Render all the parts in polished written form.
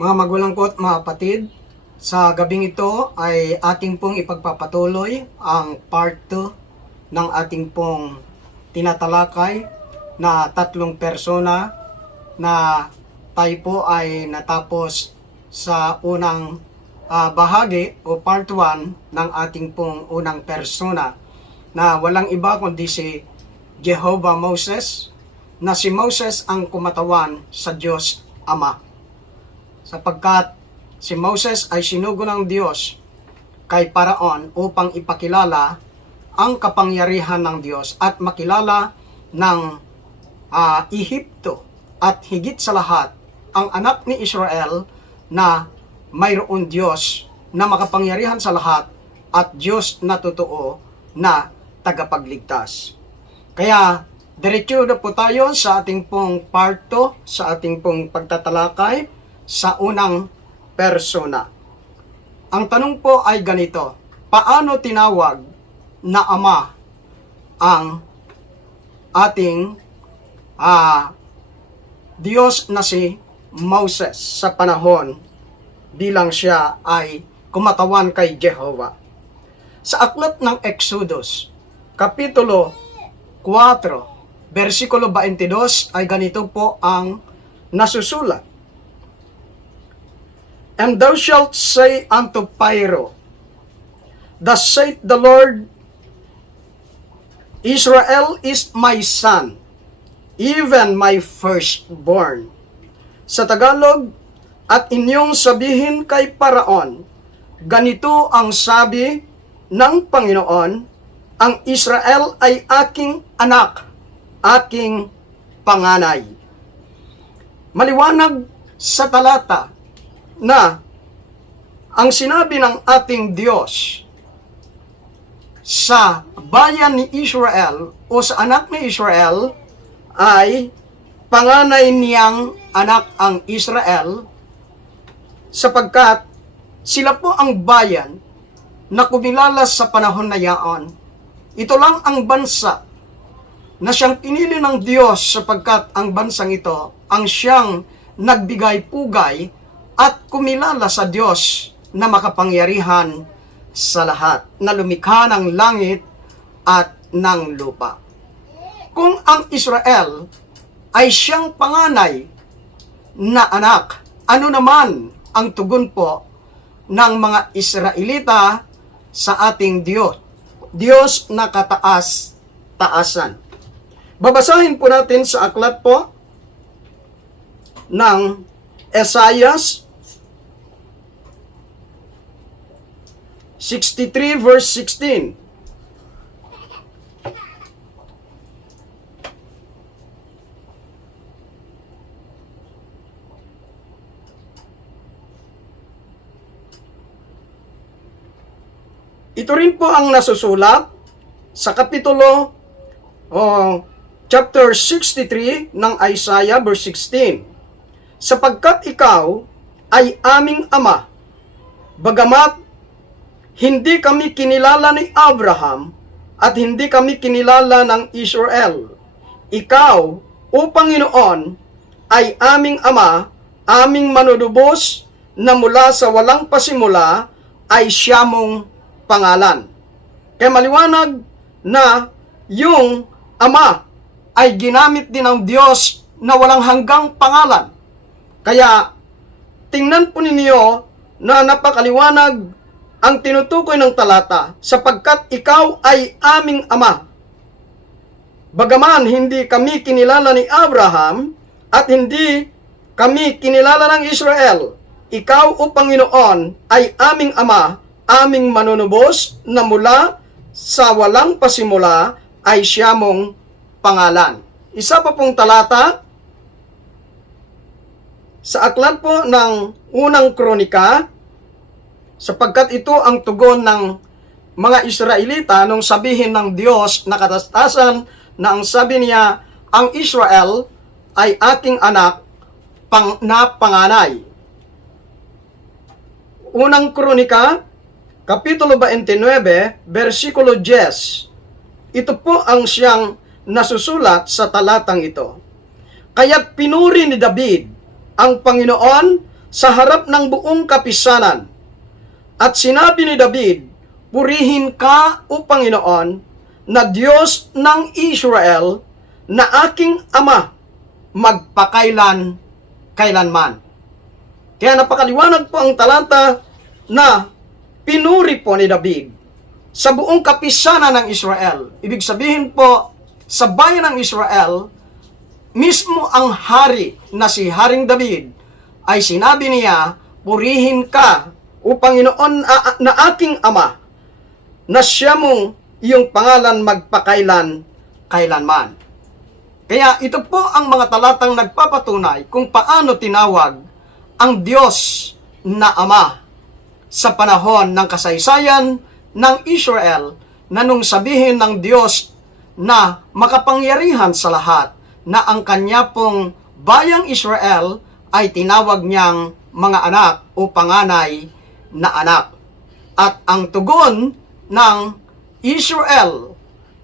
Mga magulang ko at mga kapatid, sa gabing ito ay ating pong ipagpapatuloy ang part 2 ng ating pong tinatalakay na tatlong persona na tayo po ay natapos sa unang bahagi o part 1 ng ating pong unang persona na walang iba kundi si Jehovah Moses, na si Moses ang kumatawan sa Diyos Ama. Sapagkat si Moses ay sinugo ng Diyos kay Paraon upang ipakilala ang kapangyarihan ng Diyos at makilala ng Ehipto at higit sa lahat ang anak ni Israel na mayroon Diyos na makapangyarihan sa lahat at Diyos na totoo na tagapagligtas. Kaya diretso na po tayo sa ating pong part 2, sa ating pong pagtatalakay sa unang persona. Ang tanong po ay ganito: paano tinawag na ama ang ating Diyos na si Moses sa panahon bilang siya ay kumatawan kay Jehovah? Sa aklat ng Exodus, Kapitulo 4, versikulo 22 ay ganito po ang nasusulat. And thou shalt say unto Pharaoh, Thus saith the Lord, Israel is my son, even my firstborn. Sa Tagalog, at inyong sabihin kay Paraon, ganito ang sabi ng Panginoon, ang Israel ay aking anak, aking panganay. Maliwanag sa talata na ang sinabi ng ating Diyos sa bayan ni Israel o sa anak ni Israel ay panganay niyang anak ang Israel, sapagkat sila po ang bayan na kumilala sa panahon na yaon. Ito lang ang bansa na siyang pinili ng Diyos, sapagkat ang bansang ito ang siyang nagbigay pugay at kumilala sa Diyos na makapangyarihan sa lahat, na lumikha ng langit at ng lupa. Kung ang Israel ay siyang panganay na anak, ano naman ang tugon po ng mga Israelita sa ating Diyos? Diyos na kataas-taasan. Babasahin po natin sa aklat po ng Esaias 63 verse 16. Ito rin po ang nasusulat sa kapitulo chapter 63 ng Isaiah verse 16. Sapagkat ikaw ay aming ama, bagamat hindi kami kinilala ni Abraham at hindi kami kinilala ng Israel. Ikaw, o Panginoon, ay aming ama, aming manunubos, na mula sa walang pasimula ay siya mong pangalan. Kaya maliwanag na yung ama ay ginamit din ng Diyos na walang hanggang pangalan. Kaya tingnan po ninyo na napakaliwanag ang tinutukoy ng talata, sapagkat ikaw ay aming ama. Bagaman hindi kami kinilala ni Abraham at hindi kami kinilala ng Israel, ikaw, o Panginoon, ay aming ama, aming manunubos, na mula sa walang pasimula ay siya mong pangalan. Isa pa pong talata sa aklat po ng unang kronika, sapagkat ito ang tugon ng mga Israelita nung sabihin ng Diyos na katastasan, na ang sabi niya, ang Israel ay aking anak na panganay. Unang kronika, Kapitulo 29, versikulo 10. Ito po ang siyang nasusulat sa talatang ito. Kaya't pinuri ni David ang Panginoon sa harap ng buong kapisanan. At sinabi ni David, "Purihin ka, O Panginoon, na Diyos ng Israel, na aking Ama, magpakailan-kailanman." Kaya napakaliwanag po ang talata na pinuri po ni David sa buong kapisanan ng Israel. Ibig sabihin po, sa bayan ng Israel, mismo ang hari na si Haring David ay sinabi niya, "Purihin ka, O Panginoon na aking Ama, na siya mong iyong pangalan magpakailan-kailanman." Kaya ito po ang mga talatang nagpapatunay kung paano tinawag ang Diyos na Ama sa panahon ng kasaysayan ng Israel, na nung sabihin ng Diyos na makapangyarihan sa lahat na ang kanya pong bayang Israel ay tinawag niyang mga anak o panganay na anak. At ang tugon ng Israel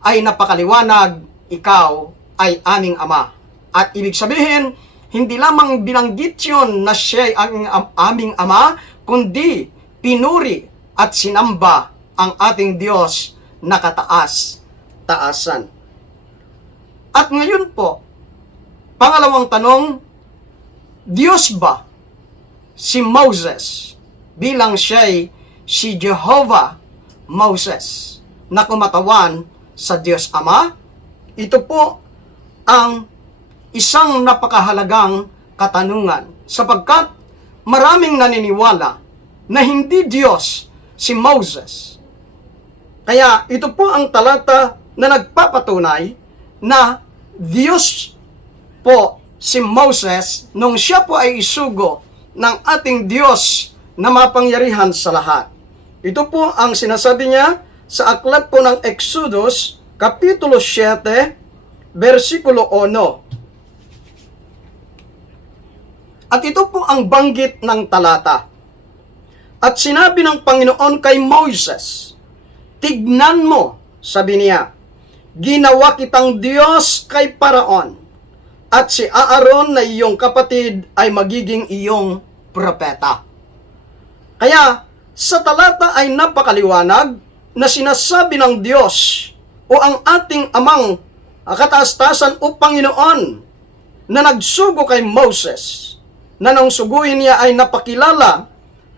ay napakaliwanag, "Ikaw ay aming Ama." At ibig sabihin, hindi lamang binanggit yun na siya ay ang aming Ama, kundi pinuri at sinamba ang ating Diyos na kataas-taasan. At ngayon po, pangalawang tanong, Diyos ba si Moses bilang siya'y si Jehovah Moses na kumatawan sa Diyos Ama? Ito po ang isang napakahalagang katanungan, sapagkat maraming naniniwala na hindi Diyos si Moses. Kaya ito po ang talata na nagpapatunay na Diyos po si Moses nung siya po ay isugo ng ating Diyos na mapangyarihan sa lahat. Ito po ang sinasabi niya sa aklat po ng Exodus, Kapitulo 7, versikulo 1. At ito po ang banggit ng talata. "At sinabi ng Panginoon kay Moses, tignan mo," sabi niya, "ginawa kitang Diyos kay Paraon, at si Aaron na iyong kapatid ay magiging iyong propeta." Kaya sa talata ay napakaliwanag na sinasabi ng Diyos o ang ating amang kataas-taasan o Panginoon na nagsugo kay Moses, na nang suguin niya ay napakilala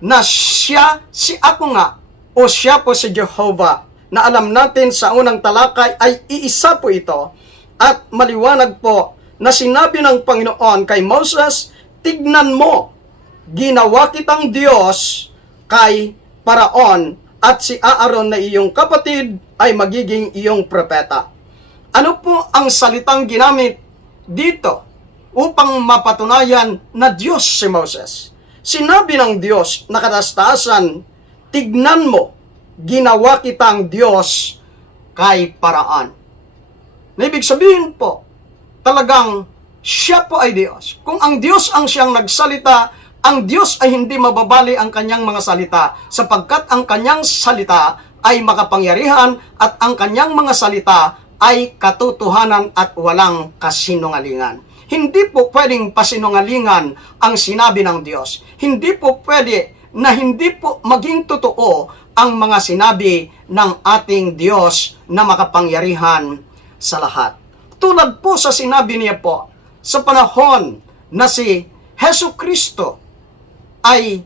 na siya si ako nga o siya po si Jehovah, na alam natin sa unang talakay ay iisa po ito. At maliwanag po na sinabi ng Panginoon kay Moses, "Tignan mo, ginawa kitang Diyos kay Paraon, at si Aaron na iyong kapatid ay magiging iyong propeta." Ano po ang salitang ginamit dito upang mapatunayan na Diyos si Moses? Sinabi ng Diyos na kataas-taasan, "Tignan mo, ginawa kitang Diyos kay Paraan." Ibig sabihin po, talagang siya po ay Diyos. Kung ang Diyos ang siyang nagsalita, ang Diyos ay hindi mababali ang kanyang mga salita, sapagkat ang kanyang salita ay makapangyarihan at ang kanyang mga salita ay katotohanan at walang kasinungalingan. Hindi po pwedeng pasinungalingan ang sinabi ng Diyos. Hindi po pwede na hindi po maging totoo ang mga sinabi ng ating Diyos na makapangyarihan sa lahat. Tulad po sa sinabi niya po, sa panahon na si Hesus Kristo ay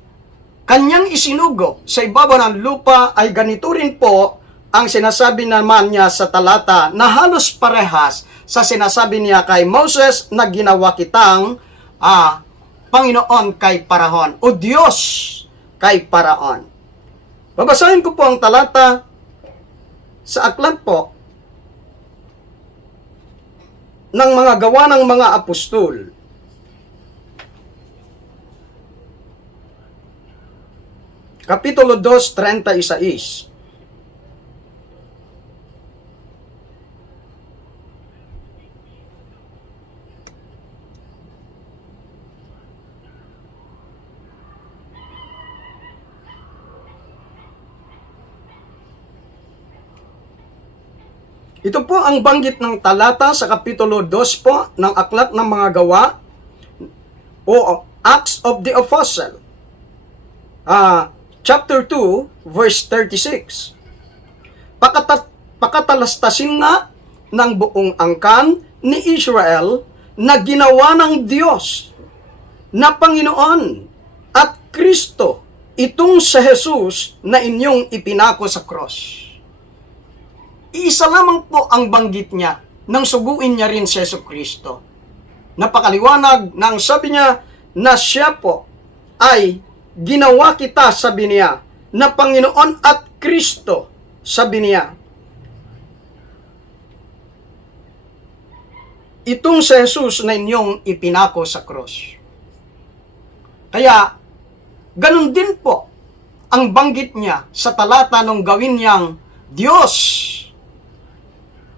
kanyang isinugo sa ibabaw ng lupa, ay ganito rin po ang sinasabi naman niya sa talata na halos parehas sa sinasabi niya kay Moses na ginawa kitang Panginoon kay Paraon o Diyos kay Paraon. Babasahin ko po ang talata sa aklat po ng mga gawa ng mga apostol. Kapitulo 2, 36. Ito po ang banggit ng talata sa Kapitulo 2 po ng Aklat ng Mga Gawa o Acts of the Apostle, chapter 2, verse 36. Pakatalastasin nga ng buong angkan ni Israel na ginawa ng Diyos na Panginoon at Kristo itong sa Jesus na inyong ipinako sa cross. Iisa lamang po ang banggit niya nang suguin niya rin si Yesu Kristo. Napakaliwanag nang sabi niya na siya po ay ginawa kita, sabi niya, na Panginoon at Kristo, sabi niya. Itong si Jesus na inyong ipinako sa cross. Kaya, ganun din po ang banggit niya sa talata nung gawin niyang Diyos.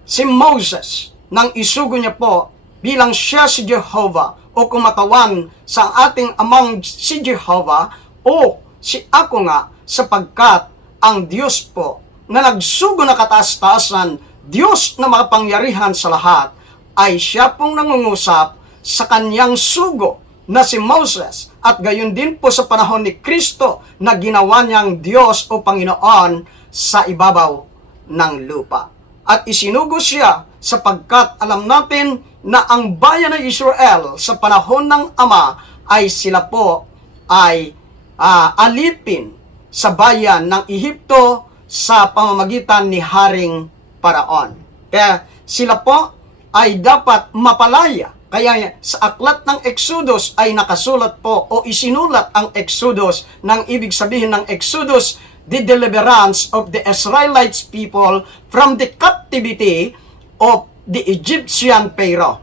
Si Moses, nang isugo niya po bilang siya si Jehovah o kumatawan sa ating amang si Jehovah o si ako nga sapagkat ang Diyos po na nagsugo na kataas-taasan, Diyos na makapangyarihan sa lahat, ay siya pong nangungusap sa kanyang sugo na si Moses at gayon din po sa panahon ni Kristo na ginawa niyang Diyos o Panginoon sa ibabaw ng lupa. At isinugo siya sapagkat alam natin na ang bayan ng Israel sa panahon ng Ama ay sila po ay alipin sa bayan ng Ehipto sa pamamagitan ni Haring Paraon. Kaya sila po ay dapat mapalaya. Kaya sa aklat ng Exodus ay nakasulat po o isinulat ang Exodus ng ibig sabihin ng Exodus, the deliverance of the Israelites people from the captivity of the Egyptian Pharaoh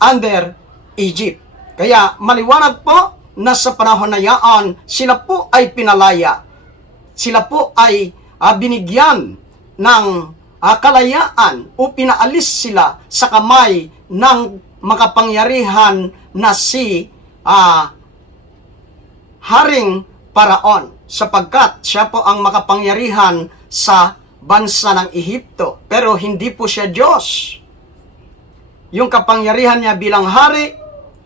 under Egypt. Kaya maliwanag po na sa panahon na yaan, sila po ay pinalaya. Sila po ay binigyan ng kalayaan o pinaalis sila sa kamay ng makapangyarihan na si Haring Paraon sapagkat siya po ang makapangyarihan sa bansa ng Ehipto. Pero hindi po siya Diyos. Yung kapangyarihan niya bilang hari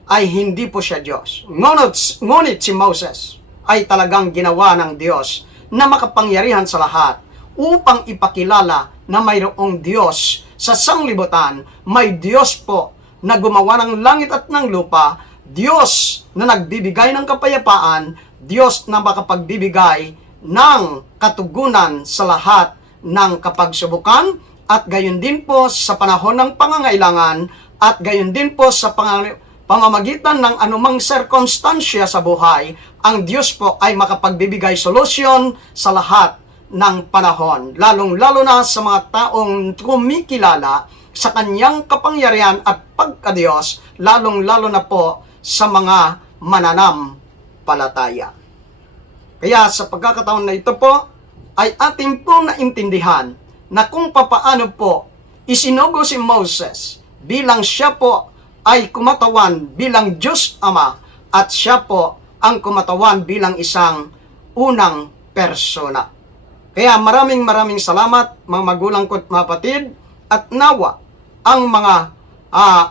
ay hindi po siya Diyos. Ngunit si Moses ay talagang ginawa ng Diyos na makapangyarihan sa lahat upang ipakilala na mayroong Diyos sa sanglibutan. May Diyos po na gumawa ng langit at ng lupa, Diyos na nagbibigay ng kapayapaan, Diyos na makapagbibigay ng katugunan sa lahat ng kapagsubukan, at gayon din po sa panahon ng pangangailangan, at gayon din po sa pamamagitan ng anumang sirkumstansya sa buhay, ang Diyos po ay makapagbibigay solusyon sa lahat ng panahon, lalong-lalo na sa mga taong kumikilala sa kanyang kapangyarihan at pagkadiyos, lalong-lalo na po sa mga mananampalataya. Kaya sa pagkakataon na ito po, ay ating po naintindihan na kung papaano po isinugo si Moses bilang siya po ay kumatawan bilang Diyos Ama at siya po ang kumatawan bilang isang unang persona. Kaya maraming salamat mga magulang ko at mga kapatid, at nawa ang mga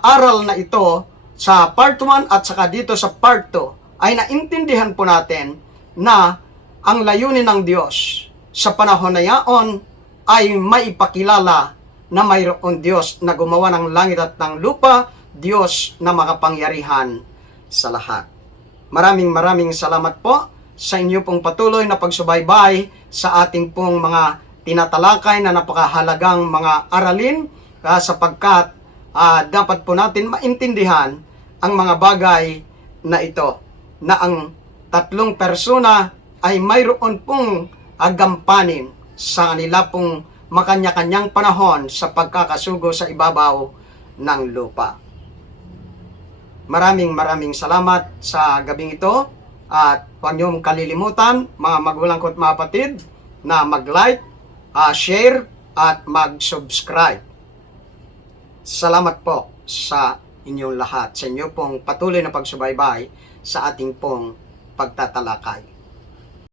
aral na ito sa part 1 at saka dito sa part 2 ay naintindihan po natin na ang layunin ng Diyos sa panahon na yaon ay maipakilala na mayroon Diyos na gumawa ng langit at ng lupa, Diyos na makapangyarihan sa lahat. Maraming salamat po sa inyo pong patuloy na pagsubaybay sa ating pong mga tinatalakay na napakahalagang mga aralin sapagkat dapat po natin maintindihan ang mga bagay na ito, na ang tatlong persona ay mayroon pong agampanin sa kanila pong makanya-kanyang panahon sa pagkakasugo sa ibabaw ng lupa. Maraming salamat sa gabing ito, at huwag niyong kalilimutan mga magulang ko at mga kapatid na mag-like, share at mag-subscribe. Salamat po sa inyong lahat, sa inyo pong patuloy na pagsubaybay sa ating pong pagtatalakay.